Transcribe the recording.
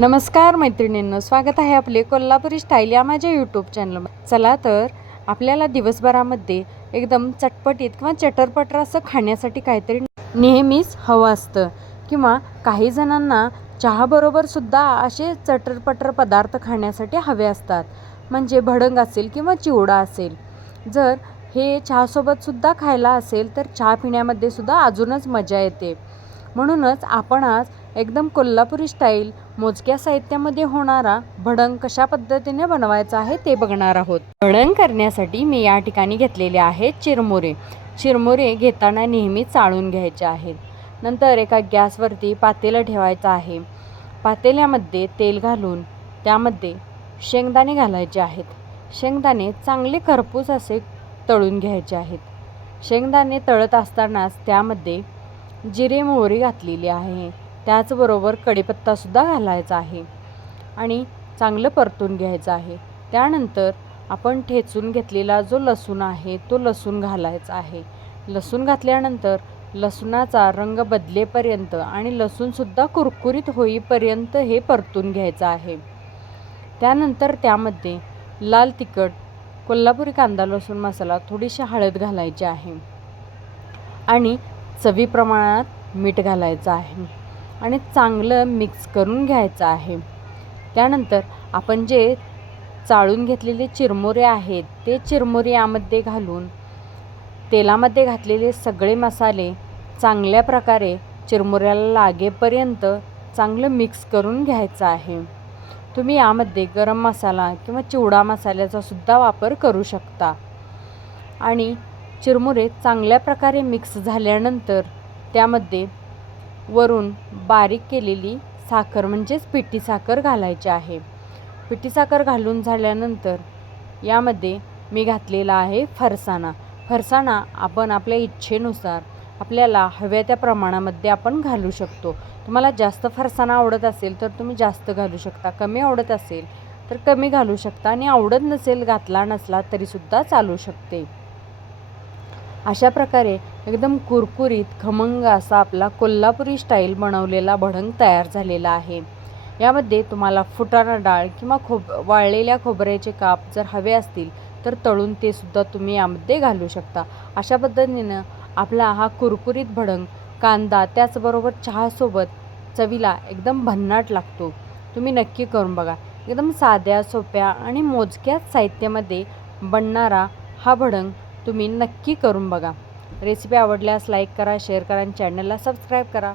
नमस्कार मैत्रिणींनो, स्वागत आहे आपले कोल्हापुरी स्टाईल या माझ्या यूट्यूब चॅनलमध्ये। चला तर आपल्याला दिवसभरामध्ये एकदम चटपटीत किंवा चटरपटर असं खाण्यासाठी काहीतरी नेहमीच हवं असतं, किंवा काही जणांना चहाबरोबर सुद्धा असे चटरपटर पदार्थ खाण्यासाठी हवे असतात। म्हणजे भडंग असेल किंवा चिवडा असेल, जर हे चहासोबत सुद्धा खायला असेल तर चहा पिण्यामध्ये सुद्धा अजूनच मजा येते। म्हणूनच आपण आज एकदम कोल्हापुरी स्टाईल मोजक्या साहित्यामध्ये होणारा भडंग कशा पद्धतीने बनवायचा आहे ते बघणार आहोत। भडंग करण्यासाठी मी या ठिकाणी घेतलेले आहेत चिरमुरे। चिरमुरे घेताना नेहमी चाळून घ्यायचे आहेत। नंतर एका गॅसवरती पातेलं ठेवायचं आहे। पातेल्यामध्ये तेल घालून त्यामध्ये शेंगदाणे घालायचे आहेत। शेंगदाणे चांगले खरपूस असे तळून घ्यायचे आहेत। शेंगदाणे तळत असतानाच त्यामध्ये जिरे मोहरी घातलेली आहे, त्याचबरोबर कढीपत्तासुद्धा घालायचा आहे आणि चांगलं परतून घ्यायचं आहे। त्यानंतर आपण ठेचून घेतलेला जो लसूण आहे तो लसूण घालायचा आहे। लसूण घातल्यानंतर लसूणाचा रंग बदलेपर्यंत आणि लसूणसुद्धा कुरकुरीत होईपर्यंत हे परतून घ्यायचं आहे। त्यानंतर त्यामध्ये लाल तिखट, कोल्हापुरी कांदा लसूण मसाला, थोडीशी हळद घालायची आहे आणि चवीप्रमाणात मीठ घालायचं आहे आणि चांगलं मिक्स करून घ्यायचं आहे। त्यानंतर आपण जे चाळून घेतलेले चिरमुरे आहेत ते चिरमुरे यामध्ये घालून तेलामध्ये घातलेले सगळे मसाले चांगल्या प्रकारे चिरमुऱ्याला लागेपर्यंत चांगलं मिक्स करून घ्यायचं आहे। तुम्ही यामध्ये गरम मसाला किंवा चिवडा मसाल्याचा सुद्धा वापर करू शकता। आणि चिरमुरे चांगल्या प्रकारे मिक्स झाल्यानंतर त्यामध्ये वरून बारीक केलेली साखर म्हणजेच पिठी साखर घालायची आहे। पिठी साखर घालून झाल्यानंतर यामध्ये मी घातलेला आहे फरसाणा। फरसाणा आपण आपल्या इच्छेनुसार आपल्याला हव्या त्या प्रमाणामध्ये आपण घालू शकतो। तुम्हाला जास्त फरसाणा आवडत असेल तर तुम्ही जास्त घालू शकता, कमी आवडत असेल तर कमी घालू शकता आणि आवडत नसेल, घातला नसला तरीसुद्धा चालू शकते। अशा प्रकारे एकदम कुरकुरीत खमंग असा आपला कोल्हापुरी स्टाईल बनवलेला भडंग तयार झालेला आहे। यामध्ये तुम्हाला फुटाणा डाळ किंवा वाळलेल्या खोबऱ्याचे काप जर हवे असतील तर तळून ते सुद्धा तुम्ही यामध्ये घालू शकता। अशा पद्धतीनं आपला हा कुरकुरीत भडंग कांदा त्याचबरोबर चहासोबत चवीला एकदम भन्नाट लागतो। तुम्ही नक्की करून बघा। एकदम साध्या सोप्या आणि मोजक्या साहित्यामध्ये बनणारा हा भडंग तुम्ही नक्की करून बघा। रेसिपी आवडल्यास लाईक करा, शेअर करा आणि चॅनलला सबस्क्राईब करा।